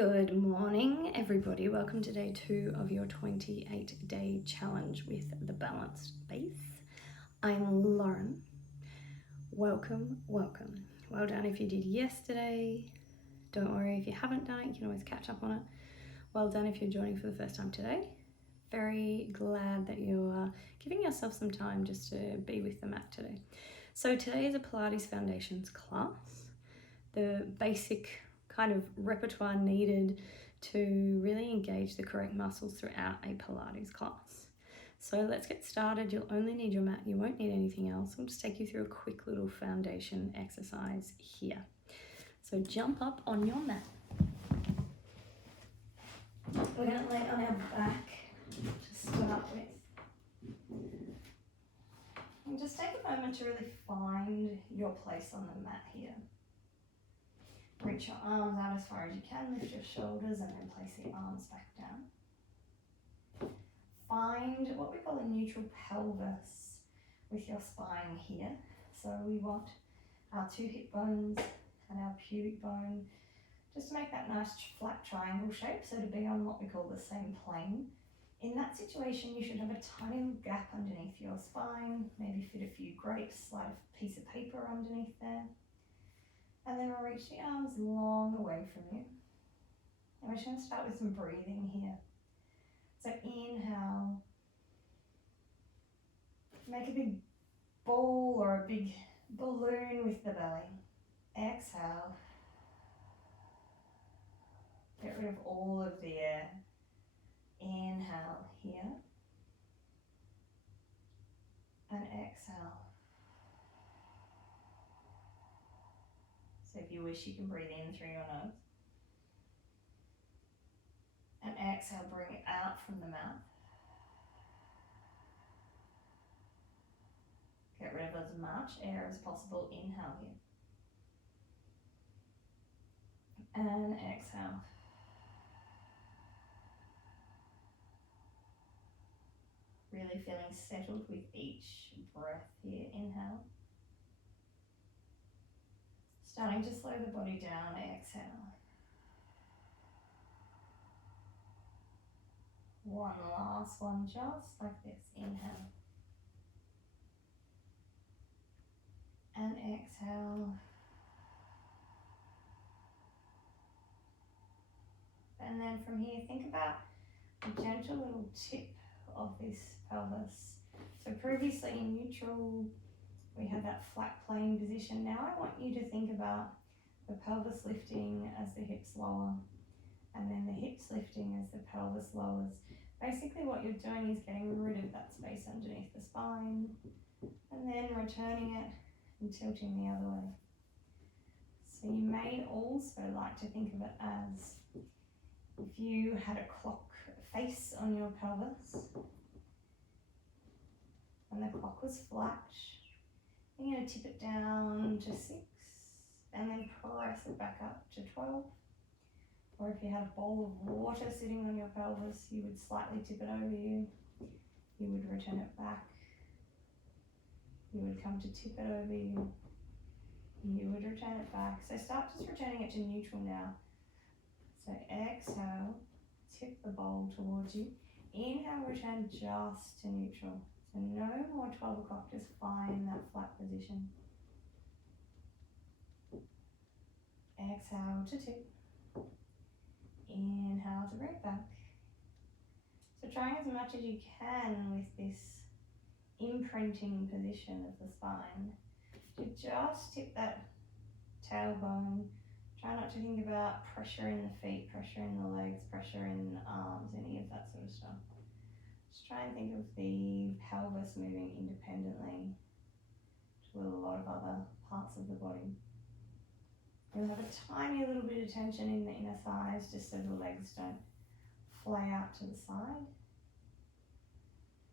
Good morning, everybody. Welcome to day 2 of your 28-day challenge with the balanced base. I'm Lauren. Welcome. Well done if you did yesterday. Don't worry if you haven't done it, you can always catch up on it. Well done if you're joining for the first time today. Very glad that you're giving yourself some time just to be with the mat today. So today is a Pilates Foundations class. The basic kind of repertoire needed to really engage the correct muscles throughout a Pilates class. So let's get started. You'll only need your mat. You won't need anything else. I'll just take you through a quick little foundation exercise here. So jump up on your mat. We're going to lay on our back to start with. And just take a moment to really find your place on the mat here. Reach your arms out as far as you can, lift your shoulders and then place the arms back down. Find what we call a neutral pelvis with your spine here. So we want our 2 hip bones and our pubic bone just to make that nice flat triangle shape, so to be on what we call the same plane. In that situation, you should have a tiny little gap underneath your spine, maybe fit a few grapes, slide a piece of paper underneath there. And then we'll reach the arms long away from you. And we're just going to start with some breathing here. So inhale. Make a big ball or a big balloon with the belly. Exhale. Get rid of all of the air. Inhale here. And exhale. So if you wish, you can breathe in through your nose. And exhale, bring it out from the mouth. Get rid of as much air as possible. Inhale here. And exhale. Really feeling settled with each breath here. Inhale. Starting to slow the body down, exhale. One last one, just like this. Inhale. And exhale. And then from here, think about a gentle little tip of this pelvis. So previously in neutral, we had that flat plane position. Now I want you to think about the pelvis lifting as the hips lower, and then the hips lifting as the pelvis lowers. Basically what you're doing is getting rid of that space underneath the spine, and then returning it and tilting the other way. So you may also like to think of it as if you had a clock face on your pelvis, and the clock was flat, you're going to tip it down to 6 and then press it back up to 12. Or if you had a bowl of water sitting on your pelvis, you would slightly tip it over you. You would return it back. You would come to tip it over you. You would return it back. So start just returning it to neutral now. So exhale, tip the bowl towards you. Inhale, return just to neutral. So no more 12 o'clock, just find that flat position. Exhale to tip. Inhale to bring it back. So trying as much as you can with this imprinting position of the spine to just tip that tailbone. Try not to think about pressure in the feet, pressure in the legs, pressure in the arms, any of that sort of stuff. Just try and think of the pelvis moving independently to a lot of other parts of the body. We'll have a tiny little bit of tension in the inner thighs just so the legs don't flay out to the side.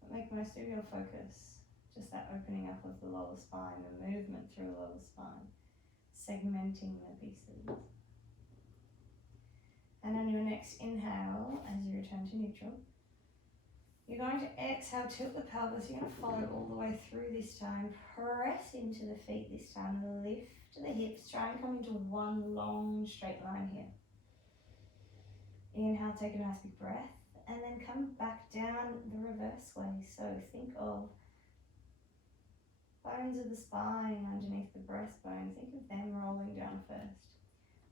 But make most of your focus just that opening up of the lower spine, the movement through the lower spine, segmenting the pieces. And on your next inhale, as you return to neutral, you're going to exhale, tilt the pelvis. You're going to follow all the way through this time. Press into the feet this time. Lift the hips. Try and come into one long straight line here. Inhale, take a nice big breath, and then come back down the reverse way. So think of bones of the spine underneath the breastbone. Think of them rolling down first.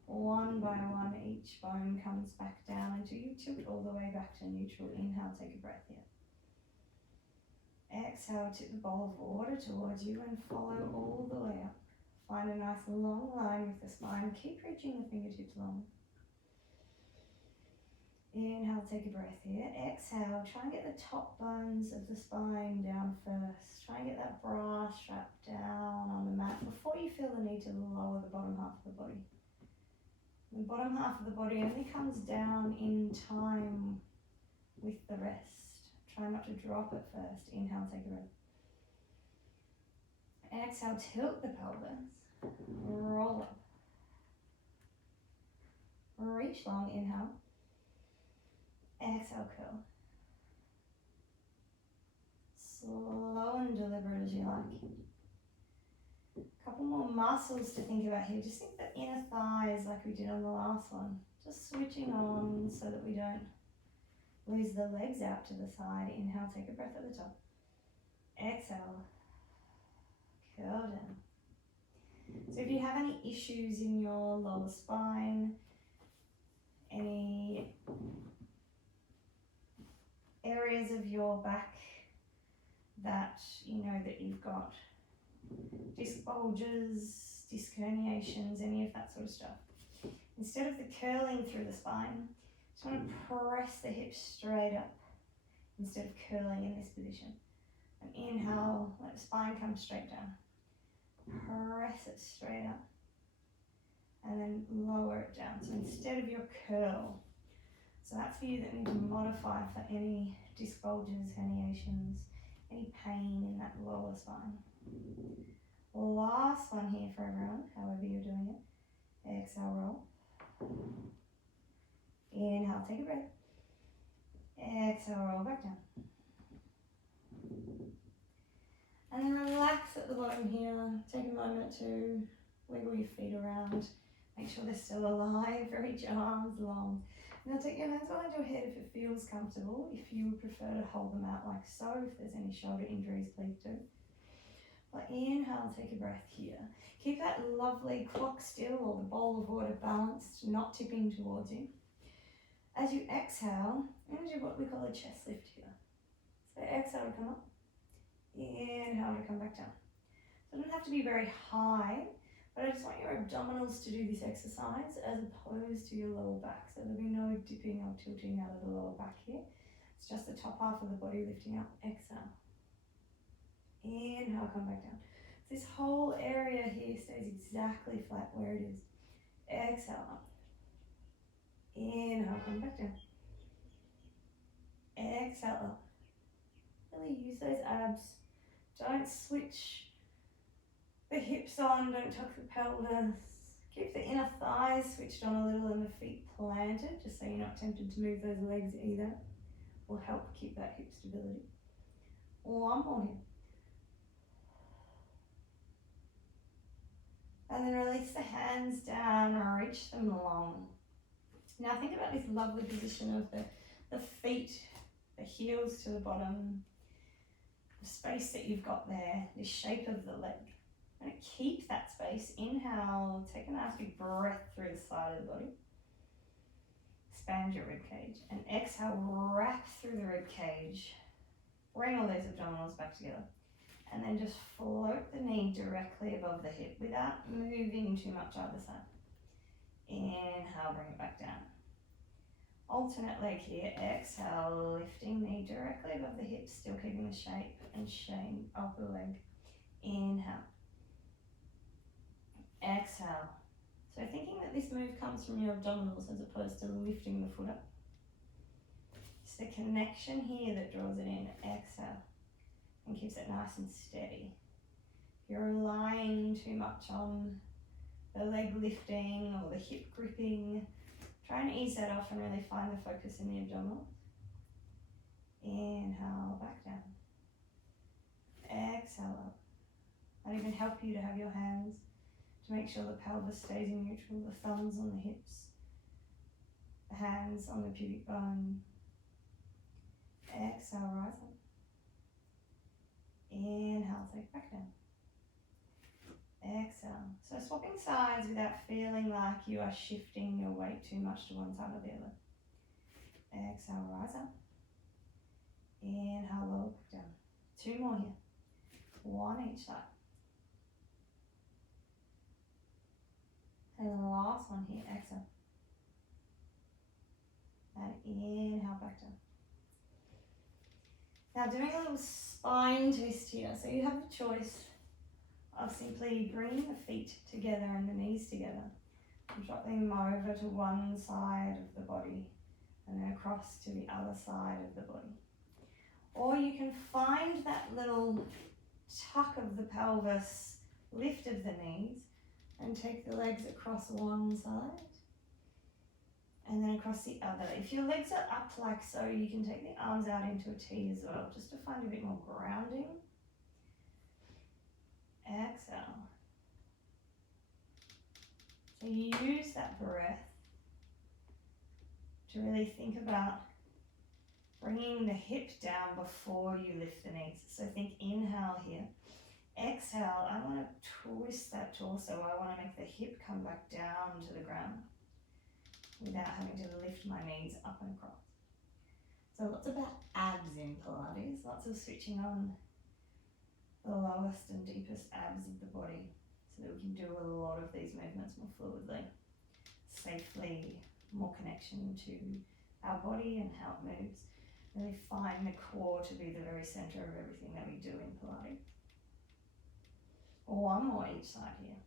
One by one, each bone comes back down until you tilt all the way back to neutral. Inhale, take a breath here. Exhale, tip the bowl of water towards you and follow all the way up. Find a nice long line with the spine. Keep reaching the fingertips long. Inhale, take a breath here. Exhale, try and get the top bones of the spine down first. Try and get that bra strap down on the mat before you feel the need to lower the bottom half of the body. The bottom half of the body only comes down in time with the rest. Try not to drop it first. Inhale, take a breath. Exhale, tilt the pelvis. Roll up. Reach long, inhale. Exhale, curl. Slow and deliberate as you like. A couple more muscles to think about here. Just think the inner thighs like we did on the last one. Just switching on so that we don't lose the legs out to the side. Inhale, take a breath at the top. Exhale, curl down. So if you have any issues in your lower spine, any areas of your back that you know that you've got disc bulges, disc herniations, any of that sort of stuff. Instead of the curling through the spine, just want to press the hips straight up instead of curling in this position. And inhale, let the spine come straight down. Press it straight up and then lower it down. So instead of your curl, so that's for you that need to modify for any disc bulges, herniations, any pain in that lower spine. Last one here for everyone, however you're doing it. Exhale, roll. Inhale, take a breath. Exhale, roll back down. And then relax at the bottom here. Take a moment to wiggle your feet around. Make sure they're still alive. Reach your arms long. Now take your hands behind your head if it feels comfortable. If you would prefer to hold them out like so, if there's any shoulder injuries, please do. But inhale, take a breath here. Keep that lovely clock still or the bowl of water balanced, not tipping towards you. As you exhale, you're going to do what we call a chest lift here. So exhale to come up. Inhale to come back down. So it doesn't have to be very high, but I just want your abdominals to do this exercise as opposed to your lower back. So there'll be no dipping or tilting out of the lower back here. It's just the top half of the body lifting up. Exhale. Inhale, come back down. So this whole area here stays exactly flat where it is. Exhale up. Inhale, come back down. Exhale up. Really use those abs. Don't switch the hips on, don't tuck the pelvis. Keep the inner thighs switched on a little and the feet planted, just so you're not tempted to move those legs either. Will help keep that hip stability. One more here. And then release the hands down or reach them long. Now think about this lovely position of the feet, the heels to the bottom, the space that you've got there, the shape of the leg. And keep that space. Inhale, take a nice big breath through the side of the body. Expand your rib cage. And exhale, wrap through the rib cage. Bring all those abdominals back together. And then just float the knee directly above the hip without moving too much either side. Inhale, bring it back down. Alternate leg here. Exhale, lifting knee directly above the hips, still keeping the shape and shame of the leg. Inhale. Exhale. So thinking that this move comes from your abdominals as opposed to lifting the foot up. It's the connection here that draws it in. Exhale. And keeps it nice and steady. If you're relying too much on the leg lifting or the hip gripping, try and ease that off and really find the focus in the abdominals. Inhale, back down. Exhale up. Might even help you to have your hands to make sure the pelvis stays in neutral, the thumbs on the hips, Hands on the pubic bone. Exhale, rise up. Inhale, take back down. Exhale. So swapping sides without feeling like you are shifting your weight too much to one side or the other. Exhale, rise up. Inhale, lower back down. 2 more here. 1 each side. And the last one here, exhale. And inhale, back down. Now doing a little spine twist here. So you have the choice of simply bringing the feet together and the knees together. And dropping them over to one side of the body and then across to the other side of the body. Or you can find that little tuck of the pelvis, lift of the knees, and take the legs across one side and then across the other. If your legs are up like so, you can take the arms out into a T as well, just to find a bit more grounding. Exhale. So you use that breath to really think about bringing the hip down before you lift the knees. So think inhale here. Exhale, I want to twist that torso. I want to make the hip come back down to the ground without having to lift my knees up and across. So lots about abs in Pilates, lots of switching on the lowest and deepest abs of the body so that we can do a lot of these movements more fluidly, safely, more connection to our body and how it moves. Really find the core to be the very center of everything that we do in Pilates. 1 more each side here.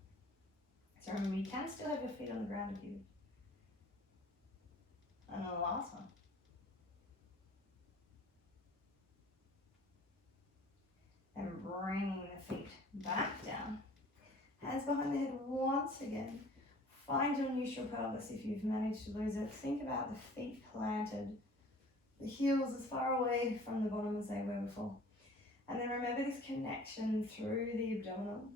So remember, you can still have your feet on the ground if you wish. And the last one. And bringing the feet back down. Hands behind the head once again. Find your neutral pelvis if you've managed to lose it. Think about the feet planted, the heels as far away from the bottom as they were before. And then remember this connection through the abdominals.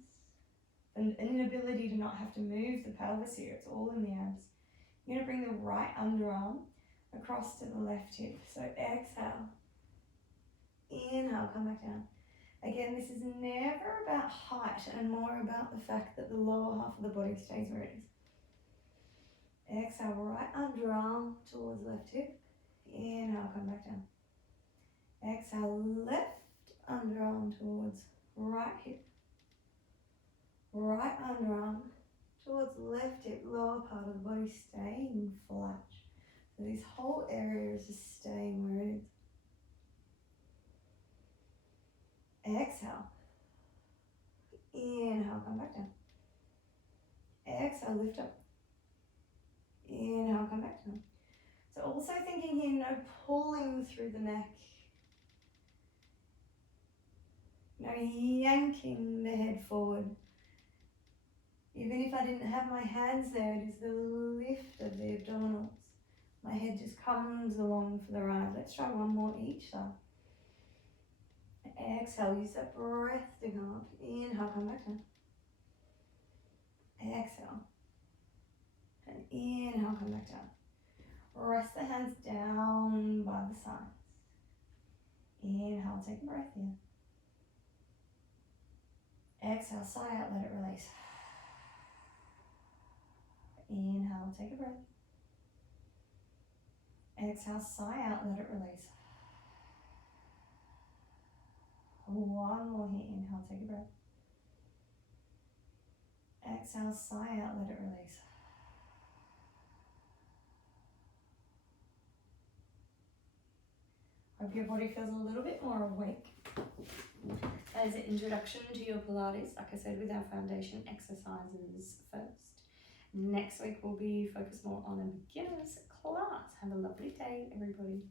An inability to not have to move the pelvis here. It's all in the abs. You're going to bring the right underarm across to the left hip. So exhale. Inhale, come back down. Again, this is never about height and more about the fact that the lower half of the body stays where it is. Exhale, right underarm towards left hip. Inhale, come back down. Exhale, left underarm towards right hip. Right underarm towards left hip, lower part of the body staying flat. So this whole area is just staying where it is. Exhale. Inhale, come back down. Exhale, lift up. Inhale, come back down. So also thinking here, no pulling through the neck. No yanking the head forward. Even if I didn't have my hands there, it is the lift of the abdominals. My head just comes along for the ride. Let's try 1 more each side. Exhale, use that breath to go up. Inhale, come back down. Exhale. And inhale, come back down. Rest the hands down by the sides. Inhale, take a breath in. Exhale, sigh out, let it release. Inhale, take a breath. Exhale, sigh out, let it release. 1 more here, inhale, take a breath. Exhale, sigh out, let it release. Hope your body feels a little bit more awake. As an introduction to your Pilates, like I said, with our foundation exercises first. Next week we'll be focused more on a beginner's class. Have a lovely day, everybody.